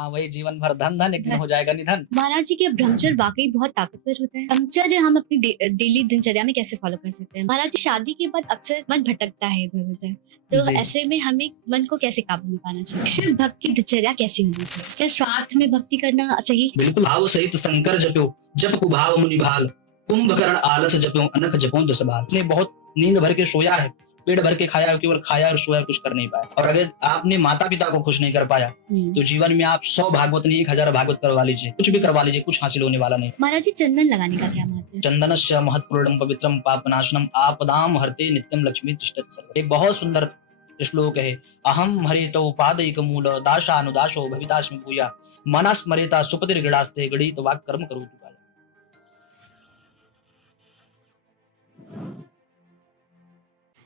हाँ, वही जीवन भर धन धन, एक दिन हो जाएगा निधन। महाराज जी, क्या ब्रह्मचर्य वाकई बहुत ताकतवर होता है? ब्रह्मचर्य हम अपनी डेली दिनचर्या में कैसे फॉलो कर सकते हैं? महाराज जी, शादी के बाद अक्सर मन भटकता है इधर उधर, तो जी। ऐसे में हमें मन को कैसे काबू में पाना चाहिए? शिव भक्त की दिनचर्या कैसी होनी चाहिए? क्या स्वार्थ में भक्ति करना सही है? बिल्कुल, भाव सहित शंकर जप्यो, जप कुभाव मुनि भाल, कुंभकर्ण आलस जप्यो, अनख जपो दस बाल। आपने बहुत नींद भर के सोया है, पेट भर के खाया, केवल खाया और सोया, कुछ कर नहीं पाया। और अगर आपने माता पिता को खुश नहीं कर पाया तो जीवन में आप 100 भागवत नहीं 1000 भागवत करवा लीजिए, कुछ भी करवा लीजिए, कुछ हासिल होने वाला नहीं। महाराज जी, चंदन लगाने का क्या महत्व है? चंदनस्य महत्पूर्णम पवित्रम पापनाशनम आपदाम हरते नित्यम लक्ष्मी तिष्ठति सर्वदा। एक बहुत सुंदर श्लोक है। अहम हरितो पादैक मूल दाशानुदाशो भवितास्मि भूया मनस्मरेता सुपतिर्गणास्ते गणित वाक् कर्म करोतु काया।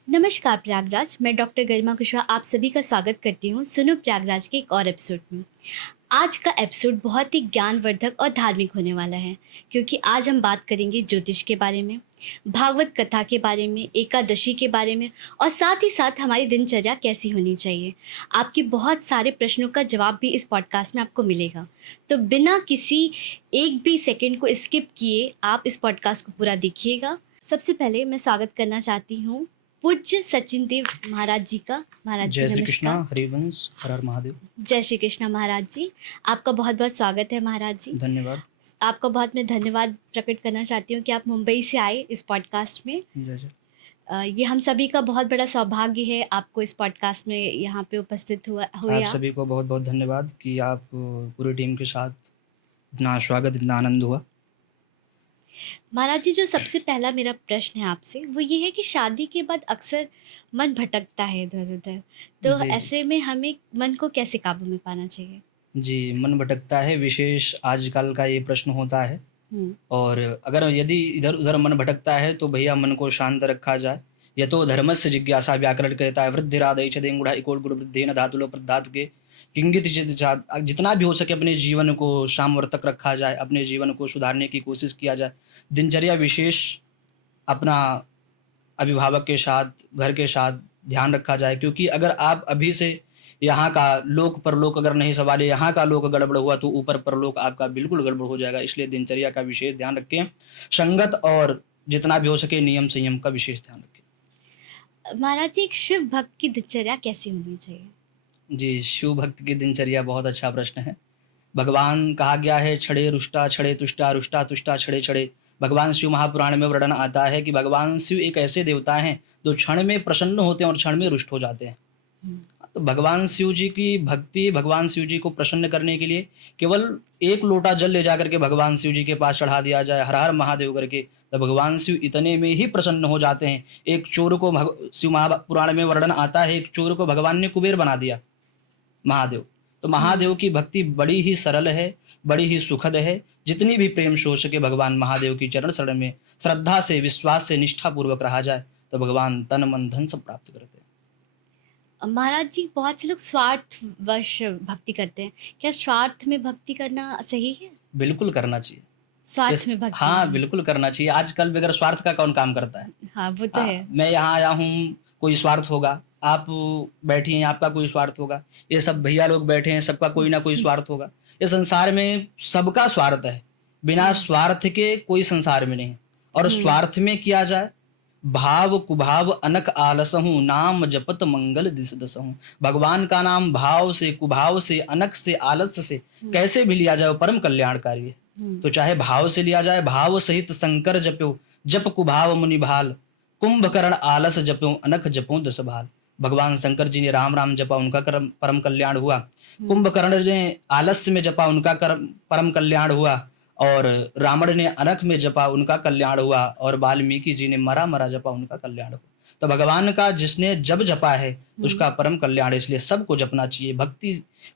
नमस्कार प्रयागराज, मैं डॉक्टर गरिमा कुशवाहा आप सभी का स्वागत करती हूँ सुनो प्रयागराज के एक और एपिसोड में। आज का एपिसोड बहुत ही ज्ञानवर्धक और धार्मिक होने वाला है, क्योंकि आज हम बात करेंगे ज्योतिष के बारे में, भागवत कथा के बारे में, एकादशी के बारे में, और साथ ही साथ हमारी दिनचर्या कैसी होनी चाहिए। आपके बहुत सारे प्रश्नों का जवाब भी इस पॉडकास्ट में आपको मिलेगा, तो बिना किसी एक भी सेकंड को स्किप किए आप इस पॉडकास्ट को पूरा देखिएगा। सबसे पहले मैं स्वागत करना चाहती हूँ पूज्य सचिन देव महाराज जी का। महाराज जी, जय श्री कृष्णा, नमस्कार। हरिवंश, हर हर महादेव। जय श्री कृष्णा महाराज जी, आपका बहुत बहुत स्वागत है महाराज जी। धन्यवाद। आपका बहुत मैं धन्यवाद प्रकट करना चाहती हूँ कि आप मुंबई से आए इस पॉडकास्ट में। जय जय। ये हम सभी का बहुत बड़ा सौभाग्य है आपको इस पॉडकास्ट में यहाँ पे उपस्थित हुए आप सभी को बहुत बहुत धन्यवाद कि आप पूरी टीम के साथ इतना स्वागत, इतना आनंद हुआ। महाराज जी, जो सबसे पहला मेरा प्रश्न है आपसे वो ये है कि शादी के बाद अक्सर मन भटकता है इधर उधर, तो जी, जी। ऐसे में हमें मन को कैसे काबू में पाना चाहिए? जी, मन भटकता है, विशेष आजकल का ये प्रश्न होता है। और अगर यदि इधर उधर मन भटकता है तो भैया मन को शांत रखा जाए। यतो धर्मस्य जिज्ञासा, व्याकरण कहता है वृद्धिरादय चदेंगुढ़ा इकोड़ गुड़ वृद्धेन धातुलो प्रधातु के किंगित जितना भी हो सके अपने जीवन को सामवर्तक रखा जाए, अपने जीवन को सुधारने की कोशिश किया जाए। दिनचर्या विशेष अपना अभिभावक के साथ, घर के साथ ध्यान रखा जाए, क्योंकि अगर आप अभी से यहाँ का लोक परलोक अगर नहीं संभाले, यहाँ का लोक गड़बड़ हुआ तो ऊपर परलोक आपका बिल्कुल गड़बड़ हो जाएगा। इसलिए दिनचर्या का विशेष ध्यान रखें, संगत और जितना भी हो सके नियम संयम का विशेष ध्यान रखें। महाराज जी, एक शिव भक्त की दिनचर्या कैसी होनी चाहिए? जी, शिव भक्त की दिनचर्या बहुत अच्छा प्रश्न है। भगवान कहा गया है छड़े रुष्टा छड़े तुष्टा रुष्टा तुष्टा छड़े छड़े। भगवान शिव महापुराण में वर्णन आता है कि भगवान शिव एक ऐसे देवता हैं जो क्षण में प्रसन्न होते हैं और क्षण में रुष्ट हो जाते हैं। तो भगवान शिव जी की भक्ति, भगवान शिव जी को प्रसन्न करने के लिए केवल एक लोटा जल ले जाकर के भगवान शिव जी के पास चढ़ा दिया जाए, हर हर महादेव करके, तो भगवान शिव इतने में ही प्रसन्न हो जाते हैं। एक चोर को शिव महापुराण में वर्णन आता है, एक चोर को भगवान ने कुबेर बना दिया महादेव। तो महादेव की भक्ति बड़ी ही सरल है, बड़ी ही सुखद है। जितनी भी प्रेम से हो सके भगवान महादेव की चरण शरण में श्रद्धा से, विश्वास से, निष्ठा पूर्वक रहा जाए तो भगवान तन मन धन सब प्राप्त करते हैं। महाराज जी, बहुत से लोग स्वार्थवश भक्ति करते हैं, क्या स्वार्थ में भक्ति करना सही है? बिल्कुल करना चाहिए। स्वार्थ में भक्ति? हाँ, बिल्कुल करना चाहिए। आजकल बगैर स्वार्थ का कौन काम करता है? हाँ, वो तो है। मैं यहाँ आया हूँ, कोई स्वार्थ होगा। आप बैठी हैं, आपका कोई स्वार्थ होगा। ये सब भैया लोग बैठे हैं, सबका कोई ना कोई स्वार्थ होगा। ये संसार में सबका स्वार्थ है, बिना स्वार्थ के कोई संसार में नहीं। और स्वार्थ में किया जाए भाव कुभाव अनक आलसहूँ, नाम जपत मंगल दिस दसहूँ। भगवान का नाम भाव से, कुभाव से, अनक से, आलस्य से कैसे भी लिया जाए वो परम कल्याणकारी है। तो चाहे भाव से लिया जाए, भाव सहित शंकर जप्यो, जप कुभाव मुनि भाल, कुंभकर्ण आलस जप्यो, अनक जपो दस भाल। भगवान शंकर जी ने राम राम जपा, उनका परम कल्याण हुआ। कुंभकर्ण ने आलस्य में जपा, उनका परम कल्याण हुआ। और रावण ने अनख में जपा, उनका कल्याण हुआ। और वाल्मीकि जी ने मरा मरा जपा, उनका कल्याण हुआ। तो भगवान का जिसने जब जपा है उसका परम कल्याण है। इसलिए सबको जपना चाहिए। भक्ति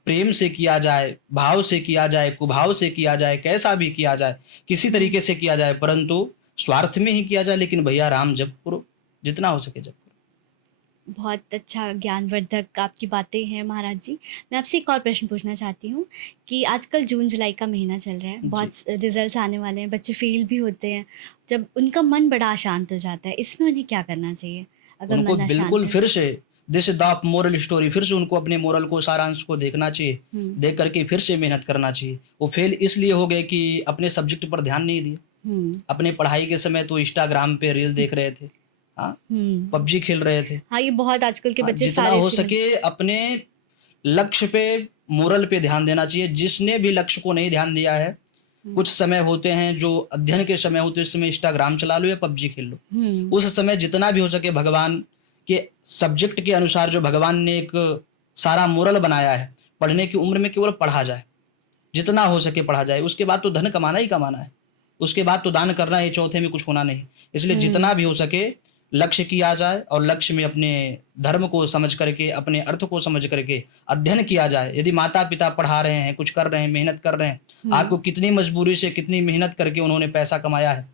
प्रेम से किया जाए, भाव से किया जाए, कुभाव से किया जाए, कैसा भी किया जाए, किसी तरीके से किया जाए, परंतु स्वार्थ में ही किया जाए। लेकिन भैया राम जप करो, जितना हो सके जप करो। बहुत अच्छा ज्ञानवर्धक आपकी बातें हैं महाराज जी। मैं आपसे एक और प्रश्न पूछना चाहती हूँ कि आजकल जून जुलाई का महीना चल रहा है, बहुत रिजल्ट्स आने वाले हैं, बच्चे फेल भी होते हैं, जब उनका मन बड़ा अशांत हो जाता है, इसमें उन्हें क्या करना चाहिए? अगर उनको मन बिल्कुल अशांत फिर से दिस द मोरल स्टोरी, फिर से उनको अपने मोरल को, सारांश को देखना चाहिए, देख करके फिर से मेहनत करना चाहिए। वो फेल इसलिए हो गए कि अपने सब्जेक्ट पर ध्यान नहीं दिया। अपने पढ़ाई के समय तो इंस्टाग्राम पे रील देख रहे थे, हाँ, पबजी खेल रहे थे। हाँ, ये बहुत आजकल के हाँ, बच्चे जितना सारे हो इसी में। सके अपने लक्ष्य पे, मोरल पे ध्यान देना चाहिए। जिसने भी लक्ष्य को नहीं ध्यान दिया है, कुछ समय होते हैं जो अध्ययन के समय होते हैं, इस समय इंस्टाग्राम चला लो या पबजी खेल लो। उस समय जितना भी हो सके भगवान के सब्जेक्ट के अनुसार, जो भगवान ने एक सारा मोरल बनाया है, पढ़ने की उम्र में केवल पढ़ा जाए, जितना हो सके पढ़ा जाए। उसके बाद तो धन कमाना ही कमाना है, उसके बाद तो दान करना है, चौथे में कुछ होना नहीं। इसलिए जितना भी हो सके लक्ष्य किया जाए, और लक्ष्य में अपने धर्म को समझ करके, अपने अर्थ को समझ करके अध्ययन किया जाए। यदि माता पिता पढ़ा रहे हैं, कुछ कर रहे हैं, मेहनत कर रहे हैं, आपको कितनी मजबूरी से, कितनी मेहनत करके उन्होंने पैसा कमाया है,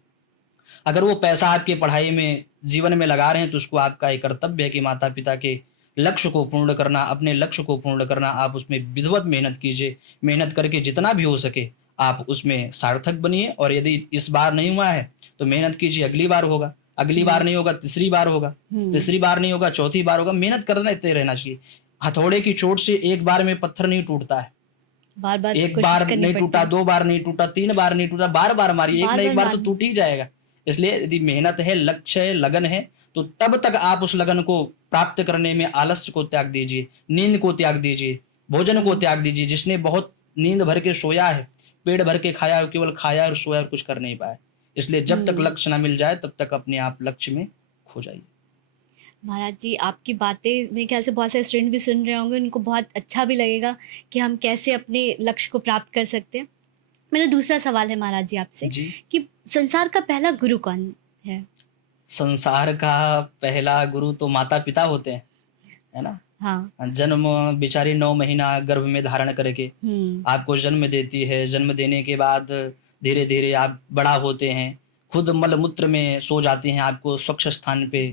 अगर वो पैसा आपकी पढ़ाई में, जीवन में लगा रहे हैं, तो उसको आपका एक कर्तव्य है कि माता पिता के लक्ष्य को पूर्ण करना, अपने लक्ष्य को पूर्ण करना। आप उसमें विधिवत मेहनत कीजिए, मेहनत करके जितना भी हो सके आप उसमें सार्थक बनिए। और यदि इस बार नहीं हुआ है तो मेहनत कीजिए, अगली बार होगा, अगली बार नहीं होगा तीसरी बार होगा, तीसरी बार नहीं होगा चौथी बार होगा। मेहनत करते रहना चाहिए। हथौड़े की चोट से एक बार में पत्थर नहीं टूटता है, बार बार एक कोशिश बार करनी नहीं पड़ती टूटा, है। 2 बार नहीं टूटा, 3 बार नहीं टूटा, बार बार मारिए, एक बार ना एक बार बार तो मारना। टूट ही जाएगा। इसलिए यदि मेहनत है, लक्ष्य है, लगन है, तो तब तक आप उस लगन को प्राप्त करने में आलस्य को त्याग दीजिए, नींद को त्याग दीजिए, भोजन को त्याग दीजिए। जिसने बहुत नींद भर के सोया है, पेट भर के खाया है, केवल खाया और सोया और कुछ कर नहीं पाया। इसलिए जब तक लक्ष्य ना मिल जाए तब तक अपने आप लक्ष्य में खो जाइए। महाराज जी, आपकी बातें मेरे ख्याल से बहुत सारे स्टूडेंट भी सुन रहे होंगे, उनको बहुत अच्छा भी लगेगा कि हम कैसे अपने लक्ष्य को प्राप्त कर सकते हैं। मेरा दूसरा सवाल है महाराज जी आपसे जी, कि संसार का पहला गुरु कौन है? संसार का पहला गुरु तो माता पिता होते हैं, है ना। हाँ। जन्म, बेचारी 9 महीना गर्भ में धारण करके आपको जन्म देती है। जन्म देने के बाद धीरे धीरे आप बड़ा होते हैं, खुद मल मूत्र में सो जाती हैं, आपको स्वच्छ स्थान पे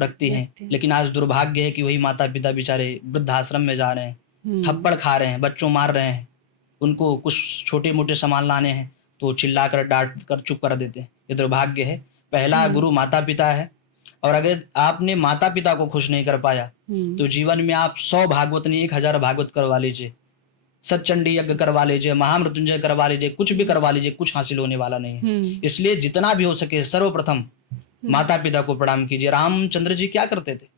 रखती हैं। रखते हैं। लेकिन आज दुर्भाग्य है कि वही माता पिता बेचारे वृद्धाश्रम में जा रहे हैं, थप्पड़ खा रहे हैं, बच्चों मार रहे हैं, उनको कुछ छोटे मोटे सामान लाने हैं तो चिल्ला कर, डांट कर चुप कर देते हैं। ये दुर्भाग्य है। पहला गुरु माता पिता है। और अगर आपने माता पिता को खुश नहीं कर पाया तो जीवन में आप 100 भागवत नहीं 1000 भागवत करवा लीजिए, सतचंडी यज्ञ करवा लीजिए, महामृत्युंजय करवा लीजिए, कुछ भी करवा लीजिए, कुछ हासिल होने वाला नहीं है। इसलिए जितना भी हो सके सर्वप्रथम माता पिता को प्रणाम कीजिए। रामचंद्र जी क्या करते थे?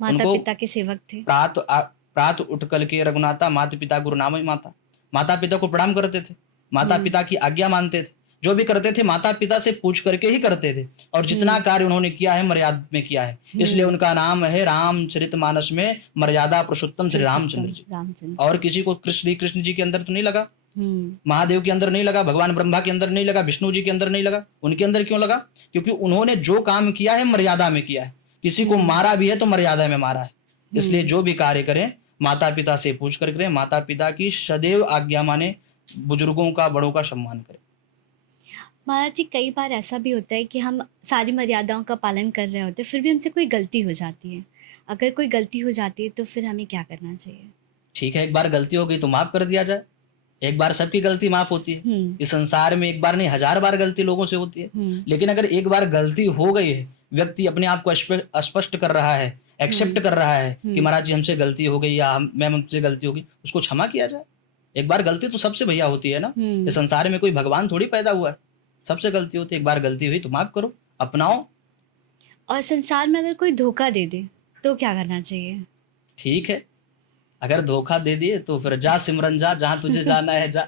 माता उनको पिता के सेवक थे। प्रात उठ कल के रघुनाथा, माता पिता गुरु नाम ही माता। माता पिता को प्रणाम करते थे, माता पिता की आज्ञा मानते थे, जो भी करते थे माता पिता से पूछ करके ही करते थे। और जितना कार्य उन्होंने किया है मर्यादा में किया है, इसलिए उनका नाम है रामचरितमानस में मर्यादा पुरुषोत्तम श्री रामचंद्र जी। रामचंद्र। और किसी को कृष्ण जी के अंदर तो नहीं लगा, महादेव के अंदर नहीं लगा, भगवान ब्रह्मा के अंदर नहीं लगा, विष्णु जी के अंदर नहीं लगा। उनके अंदर क्यों लगा? क्योंकि उन्होंने जो काम किया है मर्यादा में किया है। किसी को मारा भी है तो मर्यादा में मारा है। इसलिए जो भी कार्य करें माता पिता से पूछ कर करें, माता पिता की सदैव आज्ञा माने, बुजुर्गों का, बड़ों का सम्मान करें। महाराज जी, कई बार ऐसा भी होता है कि हम सारी मर्यादाओं का पालन कर रहे होते हैं, फिर भी हमसे कोई गलती हो जाती है। अगर कोई गलती हो जाती है तो फिर हमें क्या करना चाहिए? ठीक है, एक बार गलती हो गई तो माफ कर दिया जाए। एक बार सबकी गलती माफ होती है। इस संसार में एक बार नहीं 1000 बार गलती लोगों से होती है। लेकिन अगर एक बार गलती हो गई है, व्यक्ति अपने आप को स्पष्ट कर रहा है, एक्सेप्ट कर रहा है कि महाराज जी हमसे गलती हो गई या मैम हमसे गलती होगी, उसको क्षमा किया जाए। एक बार गलती तो सबसे भैया होती है ना। इस संसार में कोई भगवान थोड़ी पैदा हुआ है, सबसे गलती होती है। एक बार गलती हुई तो माफ करो, अपनाओ। और संसार में अगर कोई धोखा दे दे तो क्या करना चाहिए? ठीक है, अगर धोखा दे दिए तो फिर जा सिमरन जा, जहां तुझे जाना है जा।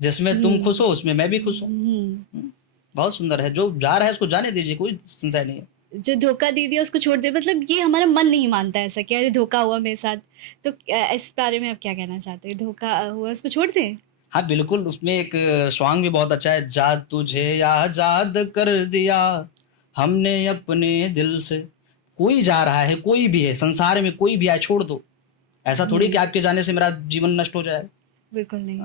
जिसमें तुम खुश हो उसमें मैं भी खुश हूँ। बहुत सुंदर है, जो जा रहा है उसको जाने दीजिए, कोई संशय नहीं है। जो धोखा दे दिया उसको छोड़ दे, मतलब ये हमारा मन नहीं मानता ऐसा कि अरे धोखा हुआ मेरे साथ, तो इस बारे में आप क्या कहना चाहते हैं? धोखा हुआ उसको छोड़ दें? हाँ बिल्कुल, उसमें एक सॉन्ग भी बहुत अच्छा है, जा तुझे आजाद कर दिया हमने अपने दिल से। कोई जा रहा है, कोई भी है संसार में, कोई भी आए छोड़ दो। ऐसा थोड़ी कि आपके जाने से मेरा जीवन नष्ट हो जाए। बिल्कुल नहीं।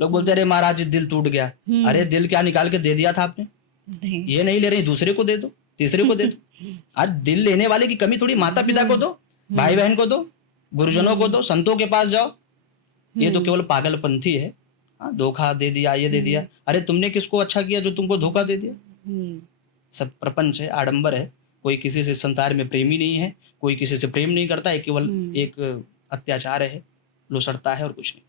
लोग बोलते हैं अरे महाराज जी दिल टूट गया। अरे दिल क्या निकाल के दे दिया था आपने? नहीं। ये नहीं ले रहे, दूसरे को दे दो, तीसरे को दे दो। आज दिल लेने वाले की कमी थोड़ी, माता पिता को दो, भाई बहन को दो, गुरुजनों को दो, संतों के पास जाओ। ये तो केवल पागलपंथी है। धोखा दे दिया, ये दे दिया। अरे तुमने किसको अच्छा किया जो तुमको धोखा दे दिया? सब प्रपंच है, आडंबर है। कोई किसी से संसार में प्रेमी नहीं है, कोई किसी से प्रेम नहीं करता है, केवल एक अत्याचार है, लुसड़ता है और कुछ नहीं।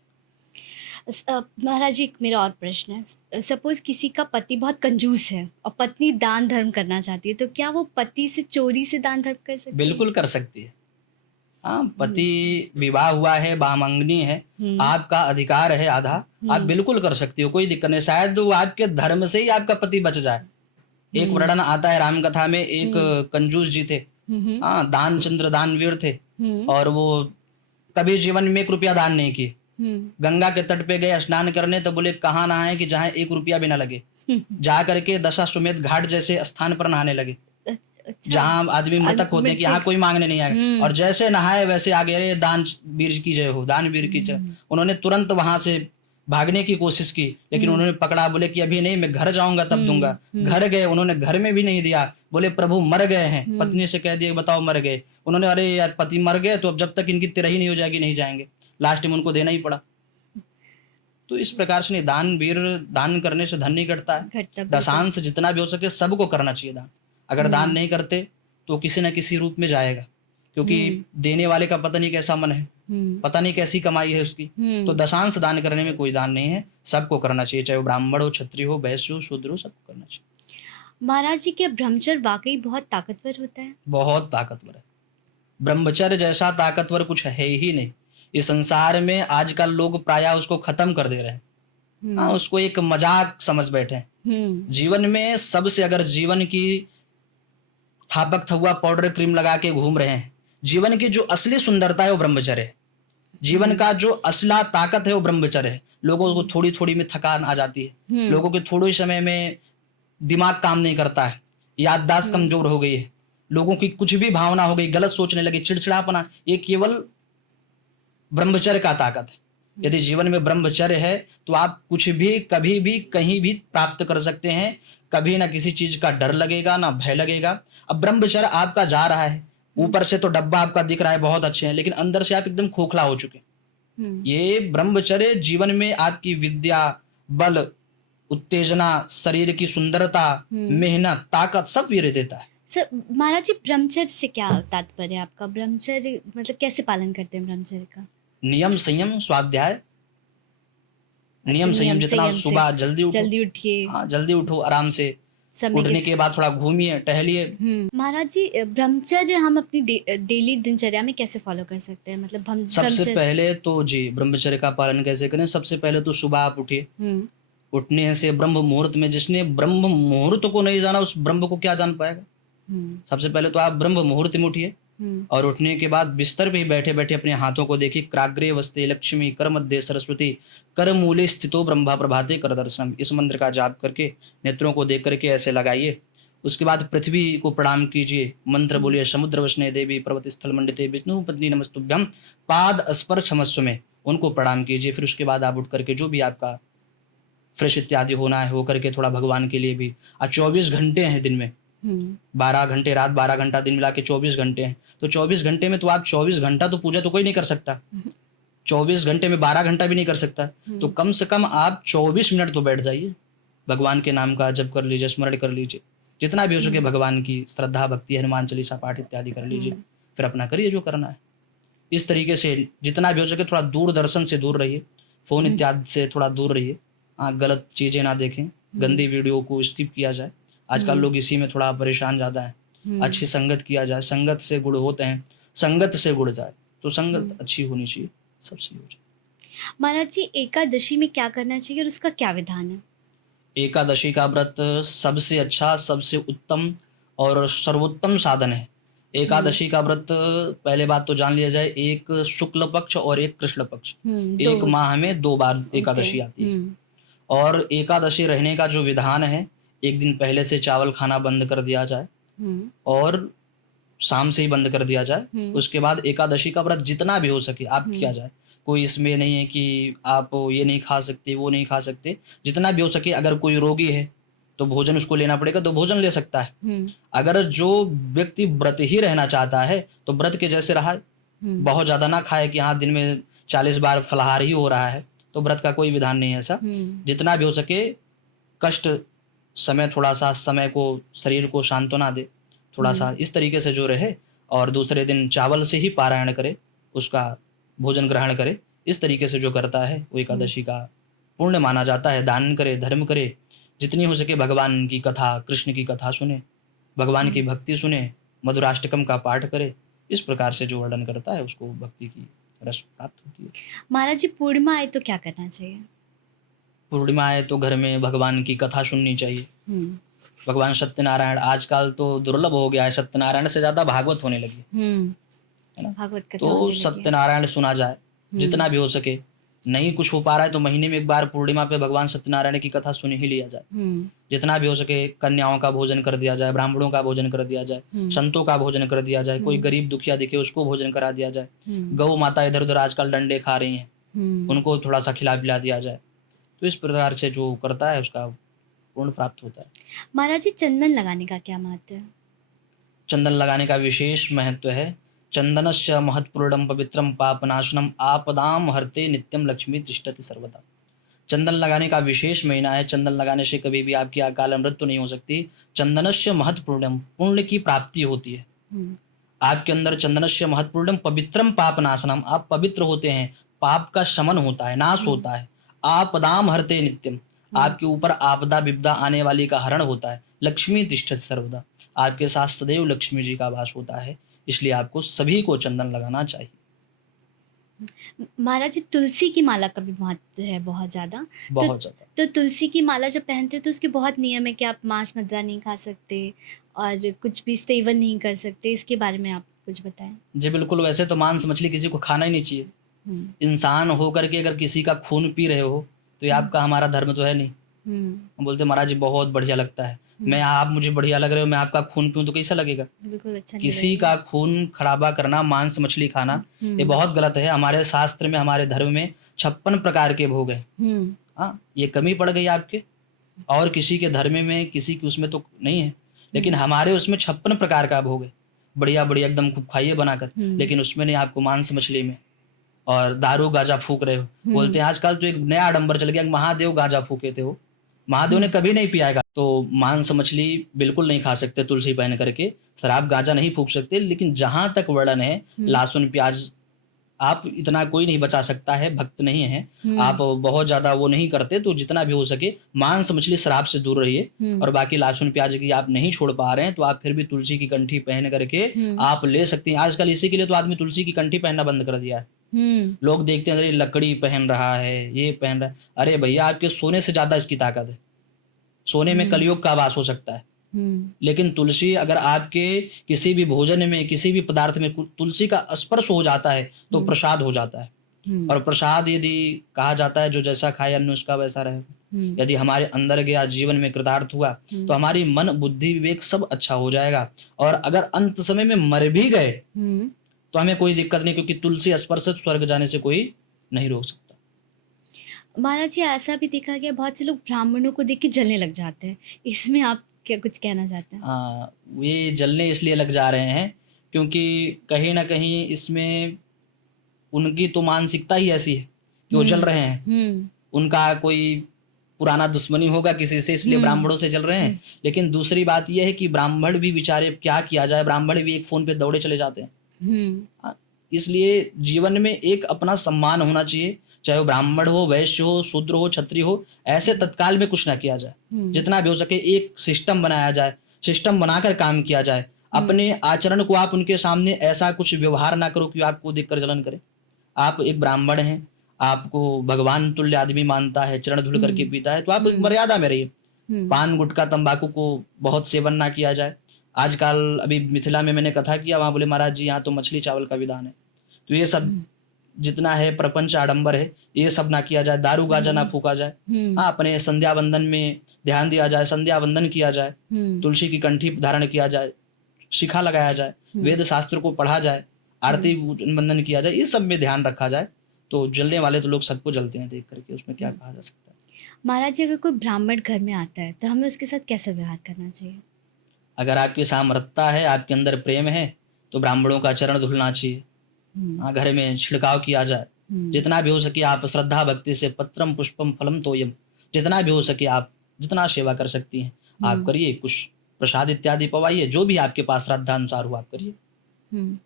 महाराज जी, एक मेरा और प्रश्न है। सपोज किसी का पति बहुत कंजूस है और पत्नी दान धर्म करना चाहती है, तो क्या वो पति से चोरी से दान धर्म कर सकती है? बिल्कुल कर सकती है। हाँ, पति विवाह हुआ है, वामंगनी है, आपका अधिकार है आधा, आप बिल्कुल कर सकती हो, कोई दिक्कत नहीं। शायद वो आपके धर्म से ही आपका पति बच जाए। एक वर्णन आता है राम कथा में, एक कंजूस जी थे, हाँ, दान चंद्र दानवीर थे, और वो कभी जीवन में 1 रुपया दान नहीं किए। गंगा के तट पे गए स्नान करने, तो बोले कहाँ नहाए कि जहाँ 1 रुपया भी ना लगे। जा करके दशाश्वमेध घाट जैसे स्थान पर नहाने लगे, अच्छा। जहाँ आदमी मृतक होते हैं कि यहाँ कोई मांगने नहीं आएगा, और जैसे नहाए वैसे आगे, अरे दान वीर की जय हो, दान वीर की जय। उन्होंने तुरंत वहां से भागने की कोशिश की, लेकिन उन्होंने पकड़ा, बोले कि अभी नहीं, मैं घर जाऊंगा तब दूंगा। घर गए, उन्होंने घर में भी नहीं दिया, बोले प्रभु मर गए हैं। पत्नी से कह दिया बताओ मर गए। उन्होंने, अरे यार पति मर गए तो अब जब तक इनकी तिरही नहीं हो जाएगी नहीं जाएंगे। लास्ट में उनको देना ही पड़ा। तो इस प्रकार से दान वीर, दान करने से धन नहीं घटता है। दशांश जितना भी हो सके सबको करना चाहिए दान। अगर दान नहीं करते तो किसी न किसी रूप में जाएगा, क्योंकि देने वाले का पता नहीं कैसा मन है, पता नहीं कैसी कमाई है उसकी। तो दशांश दान करने में कोई दान नहीं है, सबको करना चाहिए, चाहे वो ब्राह्मण हो, क्षत्रिय हो, वैश्य हो, शूद्र हो, सबको करना चाहिए। महाराज जी, क्या ब्रह्मचर्य वाकई बहुत ताकतवर होता है? बहुत ताकतवर है। ब्रह्मचर्य जैसा ताकतवर कुछ है ही नहीं इस संसार में। आजकल लोग प्रायः उसको खत्म कर दे रहे हैं, हाँ, उसको एक मजाक समझ बैठे हैं। जीवन में सबसे, अगर जीवन की थापक थुआ पाउडर क्रीम लगा के घूम रहे हैं, जीवन की जो असली सुंदरता है वो ब्रह्मचर्य है। जीवन का जो असला ताकत है वो ब्रह्मचर्य है। लोगों को थोड़ी थोड़ी में थकान आ जाती है, लोगों के थोड़े समय में दिमाग काम नहीं करता है, याददाश्त कमजोर हो गई है, लोगों की कुछ भी भावना हो गई, गलत सोचने लगे, चिड़चिड़ापना, ये केवल ब्रह्मचर्य का ताकत है। यदि जीवन में ब्रह्मचर्य है तो आप कुछ भी, कभी भी, कहीं भी प्राप्त कर सकते हैं। कभी ना किसी चीज का डर लगेगा, ना भय लगेगा। अब ब्रह्मचर्य आपका जा रहा है, ऊपर से तो डब्बा आपका दिख रहा है बहुत अच्छे हैं, लेकिन अंदर से आप एकदम खोखला हो चुके हैं। ये ब्रह्मचर्य जीवन में आपकी विद्या, बल, उत्तेजना, शरीर की सुंदरता, मेहनत, ताकत सब वीर्य देता है। सर महाराज जी, ब्रह्मचर्य से क्या तात्पर्य है आपका? ब्रह्मचर्य मतलब कैसे पालन करते हैं ब्रह्मचर्य का? नियम संयम स्वाध्याय। नियम संयम, जितना सुबह जल्दी उठिए, हाँ, जल्दी उठो, आराम से उठने के बाद थोड़ा घूमिए, टहलिए। महाराज जी, ब्रह्मचर्य हम अपनी डेली दिनचर्या में कैसे फॉलो कर सकते हैं? मतलब हम सबसे पहले तो जी ब्रह्मचर्य का पालन कैसे करें? सबसे पहले तो सुबह आप उठिए। उठने से ब्रह्म मुहूर्त में, जिसने ब्रह्म मुहूर्त को नहीं जाना उस ब्रह्म को क्या जान पाएगा। सबसे पहले तो आप ब्रह्म मुहूर्त में उठिए, और उठने के बाद बिस्तर पे ही बैठे बैठे अपने हाथों को देखिए। क्राग्रे वस्ते लक्ष्मी, कर मध्य सरस्वती, कर मूले स्थितो ब्रह्मा प्रभाते कर दर्शनम। इस मंत्र का जाप करके नेत्रों को देख करके ऐसे लगाइए। उसके बाद पृथ्वी को प्रणाम कीजिए, मंत्र बोलिए, समुद्र वसने देवी पर्वत स्थल मंडिते विष्णु पत्नी नमस्तुभ्यम, पाद स्पर्श क्षमस्व में उनको प्रणाम कीजिए। फिर उसके बाद आप उठ करके जो भी आपका फ्रेश इत्यादि होना है हो करके थोड़ा भगवान के लिए भी, आज 24 घंटे हैं दिन में, 12 घंटे रात, 12 घंटा दिन मिला के 24 घंटे हैं। तो 24 घंटे में तो आप 24 घंटा तो पूजा तो कोई नहीं कर सकता, 24 घंटे में 12 घंटा भी नहीं कर सकता। तो कम से कम आप 24 मिनट तो बैठ जाइए, भगवान के नाम का जप कर लीजिए, स्मरण कर लीजिए, जितना भी हो सके भगवान की श्रद्धा भक्ति, हनुमान चालीसा पाठ इत्यादि कर लीजिए। फिर अपना करिए जो करना है। इस तरीके से जितना भी हो सके थोड़ा दूरदर्शन से दूर रहिए, फोन इत्यादि से थोड़ा दूर रहिए। गलत चीजें ना देखें, गंदी वीडियो को स्किप किया जाए। आजकल लोग इसी में थोड़ा परेशान ज्यादा है। अच्छी संगत किया जाए, संगत से गुण होते हैं, संगत से गुण जाए, तो संगत अच्छी होनी चाहिए, सब सही हो जाए। महाराज जी, एकादशी में क्या करना चाहिए और उसका क्या विधान है? एकादशी का व्रत सबसे अच्छा, सबसे उत्तम और सर्वोत्तम साधन है। एकादशी का व्रत, पहले बात तो जान लिया जाए, एक शुक्ल पक्ष और एक कृष्ण पक्ष, एक माह में 2 बार एकादशी आती है। और एकादशी रहने का जो विधान है, एक दिन पहले से चावल खाना बंद कर दिया जाए और शाम से ही बंद कर दिया जाए। उसके बाद एकादशी का व्रत जितना भी हो सके आप किया जाए। कोई इसमें नहीं है कि आप ये नहीं खा सकते, वो नहीं खा सकते, जितना भी हो सके। अगर कोई रोगी है तो भोजन उसको लेना पड़ेगा, तो भोजन ले सकता है। अगर जो व्यक्ति व्रत ही रहना चाहता है तो व्रत के जैसे रहा, बहुत ज्यादा ना खाए कि हाँ दिन में 40 बार फलाहार ही हो रहा है, तो व्रत का कोई विधान नहीं है ऐसा। जितना भी हो सके कष्ट समय, थोड़ा सा समय को, शरीर को सांत्वना दे, थोड़ा सा इस तरीके से जो रहे, और दूसरे दिन चावल से ही पारायण करे, उसका भोजन ग्रहण करे। इस तरीके से जो करता है वो एकादशी का पुण्य माना जाता है। दान करे, धर्म करे, जितनी हो सके भगवान की कथा, कृष्ण की कथा सुने, भगवान की भक्ति सुने, मधुराष्टकम का पाठ करे। इस प्रकार से जो वर्णन करता है उसको भक्ति की रस प्राप्त होती है। महाराज जी, पूर्णिमा आए तो क्या करना चाहिए? पूर्णिमा आए तो घर में भगवान की कथा सुननी चाहिए। हम्म भगवान सत्यनारायण, आजकल तो दुर्लभ हो गया है, सत्यनारायण से ज्यादा भागवत होने लगी है ना। भागवत कथा तो होने लगी है। सत्यनारायण सुना जाए जितना भी हो सके। नहीं कुछ हो पा रहा है तो महीने में एक बार पूर्णिमा पे भगवान सत्यनारायण की कथा सुन ही लिया जाए। जितना भी हो सके कन्याओं का भोजन कर दिया जाए, ब्राह्मणों का भोजन कर दिया जाए, संतों का भोजन कर दिया जाए, कोई गरीब दुखिया दिखे उसको भोजन करा दिया जाए। गौ माता इधर उधर आजकल डंडे खा रही हैं, उनको थोड़ा सा खिला पिला दिया जाए। तो इस प्रकार से जो करता है उसका पूर्ण प्राप्त होता है। महाराज जी, चंदन लगाने का क्या महत्व है? चंदन लगाने का विशेष महत्व है। चंदनस्य महत्पूर्णम पवित्रम पापनाशनम आपदाम हरते नित्यम लक्ष्मी तिष्ठति सर्वदा। चंदन लगाने का विशेष महीना है। चंदन लगाने से कभी भी आपकी अकाल मृत्यु नहीं हो सकती। चंदनस्य महत्पूर्णम, पुण्य की प्राप्ति होती है आपके अंदर। चंदनस्य महत्पूर्णम पवित्रम पापनाशनम, आप पवित्र होते हैं, पाप का शमन होता है, नाश होता है। आपदाम हरते नित्यम, आपके ऊपर आपदा विपदा आने वाली का हरण होता है। लक्ष्मी तिष्ठति सर्वदा, आपके साथ सदैव लक्ष्मी जी का वास होता है। इसलिए आपको सभी को चंदन लगाना चाहिए। महाराज जी, तुलसी की माला का भी महत्व है बहुत ज़्यादा। बहुत ज्यादा। तो तुलसी की माला जब पहनते हो तो उसके बहुत नियम है कि आप मांस मदिरा नहीं खा सकते और कुछ भी सेवन नहीं कर सकते। इसके बारे में आप कुछ बताएं। जी बिल्कुल। वैसे तो मांस मछली किसी को खाना ही नहीं चाहिए। इंसान होकर के अगर किसी का खून पी रहे हो तो ये आपका हमारा धर्म तो है नहीं। हम बोलते महाराज जी बहुत बढ़िया लगता है, मैं आप मुझे बढ़िया लग रहे हो, मैं आपका खून पीऊं तो कैसा लगेगा? बिल्कुल अच्छा नहीं किसी लगेगा। का खून खराबा करना, मांस मछली खाना, ये बहुत गलत है। हमारे शास्त्र में, हमारे धर्म में 56 प्रकार के भोग हैं। हाँ, ये कमी पड़ गई आपके, और किसी के धर्म में, किसी की उसमें तो नहीं है, लेकिन हमारे उसमें 56 प्रकार का भोग है। बढ़िया बढ़िया एकदम खूब खाइए बनाकर, लेकिन उसमें नहीं आपको मांस मछली में। और दारू गांजा फूक रहे हो, बोलते हैं आजकल तो एक नया आडंबर चल गया, महादेव गांजा फूके थे। वो महादेव ने कभी नहीं पिया। तो मांस मछली बिल्कुल नहीं खा सकते तुलसी पहन करके, शराब गांजा नहीं फूक सकते। लेकिन जहां तक वर्णन है, लहसुन प्याज आप इतना कोई नहीं बचा सकता है, भक्त नहीं है आप, बहुत ज्यादा वो नहीं करते। तो जितना भी हो सके मांस मछली शराब से दूर रहिए। और बाकी लहसुन प्याज की आप नहीं छोड़ पा रहे हैं तो आप फिर भी तुलसी की कंठी पहन करके आप ले सकते हैं। आजकल इसी के लिए तो आदमी तुलसी की कंठी पहनना बंद कर दिया है। लोग देखते हैं अरे लकड़ी पहन रहा है, ये पहन रहा है। अरे भैया, आपके सोने से ज्यादा इसकी ताकत है। सोने में कलयुग का वास हो सकता है, लेकिन तुलसी अगर आपके किसी भी भोजन में, किसी भी पदार्थ में तुलसी का स्पर्श हो जाता है तो प्रसाद हो जाता है। और प्रसाद यदि कहा जाता है जो जैसा खाए अन्न उसका वैसा रहेगा। यदि हमारे अंदर गया, जीवन में कृतार्थ हुआ, तो हमारी मन बुद्धि विवेक सब अच्छा हो जाएगा। और अगर अंत समय में मर भी गए तो हमें कोई दिक्कत नहीं, क्योंकि तुलसी स्पर्श से स्वर्ग जाने से कोई नहीं रोक सकता। महाराज जी, ऐसा भी देखा गया बहुत से लोग ब्राह्मणों को देख के जलने लग जाते हैं। इसमें आप क्या कुछ कहना चाहते हैं? हाँ, ये जलने इसलिए लग जा रहे हैं क्योंकि कहीं ना कहीं इसमें उनकी तो मानसिकता ही ऐसी है कि वो जल रहे हैं। उनका कोई पुराना दुश्मनी होगा किसी से, इसलिए ब्राह्मणों से जल रहे हैं। लेकिन दूसरी बात यह है कि ब्राह्मण भी बेचारे, क्या किया जाए, ब्राह्मण भी एक फोन पे दौड़े चले जाते हैं। इसलिए जीवन में एक अपना सम्मान होना चाहिए, चाहे वो ब्राह्मण हो, वैश्य हो, शूद्र हो, क्षत्रिय हो। ऐसे तत्काल में कुछ ना किया जाए। जितना भी हो सके एक सिस्टम बनाया जाए, सिस्टम बनाकर काम किया जाए। अपने आचरण को आप उनके सामने ऐसा कुछ व्यवहार ना करो कि आपको देखकर जलन करे। आप एक ब्राह्मण हैं, आपको भगवान तुल्य आदमी मानता है, चरण धुल करके पीता है, तो आप मर्यादा में रहिए। पान गुटखा तंबाकू को बहुत सेवन ना किया जाए। आजकल अभी मिथिला में मैंने कथा किया, वहां बोले महाराज जी यहाँ तो मछली चावल का विधान है। तो ये सब जितना है प्रपंच आडंबर है, ये सब ना किया जाए। दारू गांजा ना फूका जाए। हाँ, अपने संध्या वंदन में ध्यान दिया जाए, संध्या वंदन किया जाए, तुलसी की कंठी धारण किया जाए, शिखा लगाया जाए, वेद शास्त्र को पढ़ा जाए, आरती वंदन किया जाए, इस सब में ध्यान रखा जाए। तो जलने वाले तो लोग सबको जलते हैं देख करके, उसमें क्या कहा जा सकता है। महाराज जी, अगर कोई ब्राह्मण घर में आता है तो हमें उसके साथ कैसा व्यवहार करना चाहिए? अगर आपकी सामर्थ्यता है, आपके अंदर प्रेम है, तो ब्राह्मणों का चरण धुलना चाहिए। घर में छिड़काव किया जाए। जितना भी हो सके आप श्रद्धा भक्ति से पत्रम पुष्पम फलम तोयम, जितना भी हो सके आप जितना सेवा कर सकती हैं आप करिए। कुछ प्रसाद इत्यादि पवाइए, जो भी आपके पास श्रद्धा अनुसार हो आप करिए। हम्म।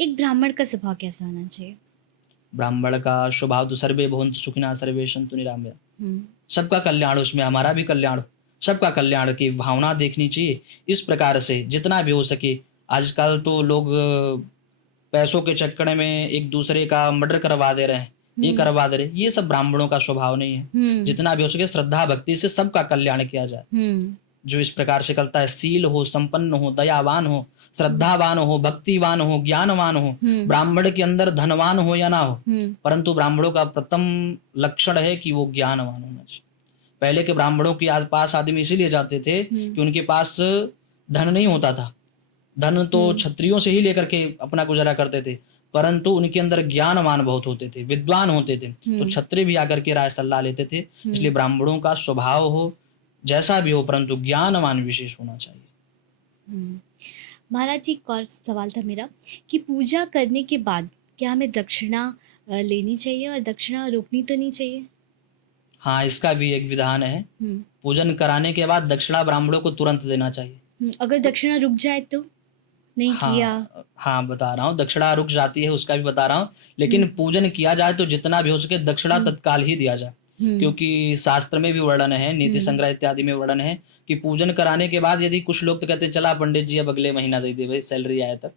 एक ब्राह्मण का स्वभाव कैसा होना चाहिए? ब्राह्मण का स्वभाव तो सर्वे भवन्तु सुखिनः सर्वे सन्तु निरामया, हम्म। सबका कल्याण, उसमें हमारा भी कल्याण, सबका कल्याण की भावना देखनी चाहिए। इस प्रकार से जितना भी हो सके, आजकल तो लोग पैसों के चक्कर में एक दूसरे का मर्डर करवा दे रहे हैं, ये करवा दे रहे हैं, ये सब ब्राह्मणों का स्वभाव नहीं है। जितना भी हो सके श्रद्धा भक्ति से सबका कल्याण किया जाए। जो इस प्रकार से करता है, शील हो, संपन्न हो, दयावान हो, श्रद्धावान हो, भक्तिवान हो, ज्ञानवान हो, ब्राह्मण के अंदर धनवान हो या ना हो, परंतु ब्राह्मणों का प्रथम लक्षण है कि वो ज्ञानवान होना चाहिए। पहले के ब्राह्मणों के पास आदमी इसीलिए जाते थे कि उनके पास धन नहीं होता था। धन तो क्षत्रियों से ही लेकर के अपना गुजारा करते थे, परंतु उनके अंदर ज्ञानवान बहुत होते थे, विद्वान होते थे, तो क्षत्रिय भी आकर के राय सलाह लेते थे। इसलिए ब्राह्मणों का स्वभाव हो जैसा भी हो, परंतु ज्ञानवान विशेष होना चाहिए। महाराज जी, एक और सवाल था मेरा कि पूजा करने के बाद क्या हमें दक्षिणा लेनी चाहिए और दक्षिणा रोकनी तो नहीं चाहिए? हाँ, इसका भी एक विधान है। पूजन कराने के बाद दक्षिणा ब्राह्मणों को तुरंत देना चाहिए। अगर दक्षिणा रुक जाए तो नहीं किया? हाँ, बता रहा हूँ, दक्षिणा रुक जाती है उसका भी बता रहा हूँ, लेकिन पूजन किया जाए तो जितना भी हो सके दक्षिणा तत्काल ही दिया जाए। क्योंकि शास्त्र में भी वर्णन है, नीति संग्रह इत्यादि में वर्णन है कि पूजन कराने के बाद यदि कुछ लोग तो कहते हैं चला पंडित जी अब अगले महीना दे दे भाई, सैलरी आया तक।